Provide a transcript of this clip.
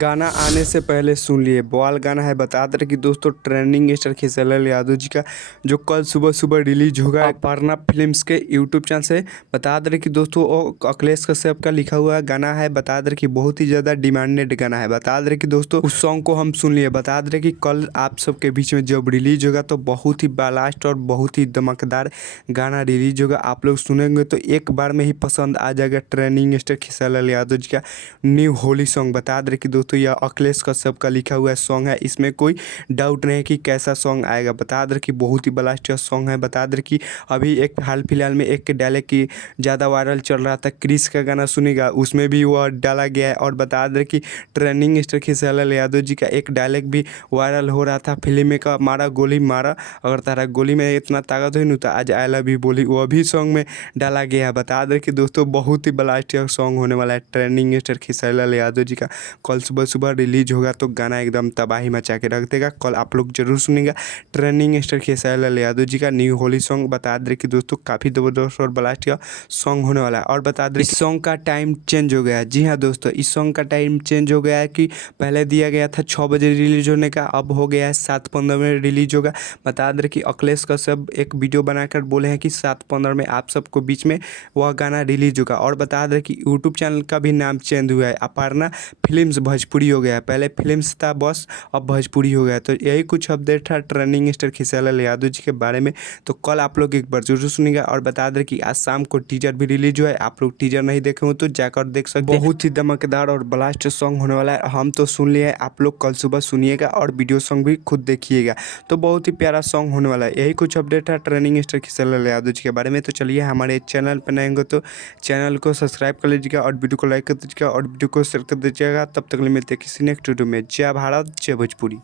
गाना आने से पहले सुन लिए बवाल गाना है। बता दें कि दोस्तों ट्रेंडिंग स्टार खेसारी यादव जी का जो कल सुबह सुबह रिलीज होगा अपर्णा फिल्म्स के यूट्यूब चैनल से। बता दें कि दोस्तों वो अखिलेश कश्यप का लिखा हुआ गाना है। बता दें कि बहुत ही ज़्यादा डिमांडेड गाना है। बता दें कि दोस्तों उस सॉन्ग को हम सुन लिए। बता दें कि कल आप सबके बीच में जब रिलीज होगा तो बहुत ही ब्लास्ट और बहुत ही धमाकेदार गाना रिलीज होगा। आप लोग सुनेंगे तो एक बार में ही पसंद आ जाएगा ट्रेंडिंग स्टार खेसारी यादव जी का न्यू होली सॉन्ग। बता दें कि दोस्तों यह अखिलेश कश्यप का लिखा हुआ सॉन्ग है, इसमें कोई डाउट नहीं कि कैसा सॉन्ग आएगा। बता दें कि बहुत ही ब्लास्ट सॉन्ग है। बता दें कि अभी एक हाल फिलहाल में एक डायलॉग की ज़्यादा वायरल चल रहा था, क्रिस का गाना सुनेगा उसमें भी वह डाला गया है। और बता दें कि ट्रेंडिंग स्टार खेसारी यादव जी का एक डायलॉग भी वायरल हो रहा था, फिल्म में का मारा गोली मारा अगर तारा गोली में इतना ताकत हो नहीं तो आज आई लव यू बोली, वह भी सॉन्ग में डाला गया है। बता दें कि दोस्तों बहुत ही ब्लास्ट सॉन्ग होने वाला है ट्रेंडिंग स्टार खेसारी यादव जी का। कल सुबह सुबह रिलीज होगा तो गाना एकदम तबाही मचा के रख देगा। कल आप लोग जरूर सुनेंगे ट्रेंडिंग स्टार खेसारी यादव जी का न्यू होली सॉन्ग। बता दें कि दोस्तों काफ़ी ज़बरदस्त और ब्लास्ट का सॉन्ग होने वाला है। और बता दें इस सॉन्ग का टाइम चेंज हो गया है। जी हाँ दोस्तों, इस सॉन्ग का टाइम चेंज हो गया है कि पहले दिया गया था 6 बजे रिलीज होने का, अब हो गया है 7:15 में रिलीज होगा। बता दें कि अखिलेश कश्यप एक वीडियो बनाकर बोले हैं कि 7:15 में आप सबको बीच में वह गाना रिलीज होगा। और बता दें कि यूट्यूब चैनल का भी नाम चेंज हुआ है, अपर्णा फिल्म्स भोजपुरी हो गया है। पहले फिल्म्स था बस, अब भोजपुरी हो गया। तो यही कुछ अपडेट था ट्रेंडिंग स्टार खेसारी यादव जी के बारे में। तो कल आप लोग एक बार जरूर सुनिएगा। और बता दें कि आज शाम को टीजर भी रिलीज हुआ है, आप लोग टीजर नहीं देखे हो तो जाकर देख सकते हैं। बहुत ही धमाकेदार और ब्लास्ट सॉन्ग होने वाला है। हम तो सुन लिए, आप लोग कल सुबह सुनिएगा और वीडियो सॉन्ग भी खुद देखिएगा। तो बहुत ही प्यारा सॉन्ग होने वाला है। यही कुछ अपडेट है ट्रेंडिंग स्टार खेसारी यादव जी के बारे में। तो चलिए हमारे चैनल पर नए होंगे तो चैनल को सब्सक्राइब कर लीजिएगा और वीडियो को लाइक कर दीजिएगा और वीडियो को शेयर कर दीजिएगा। तब तक के लिए मिलते हैं किसी नेक्स्ट वीडियो में। जय भारत जय भोजपुरी।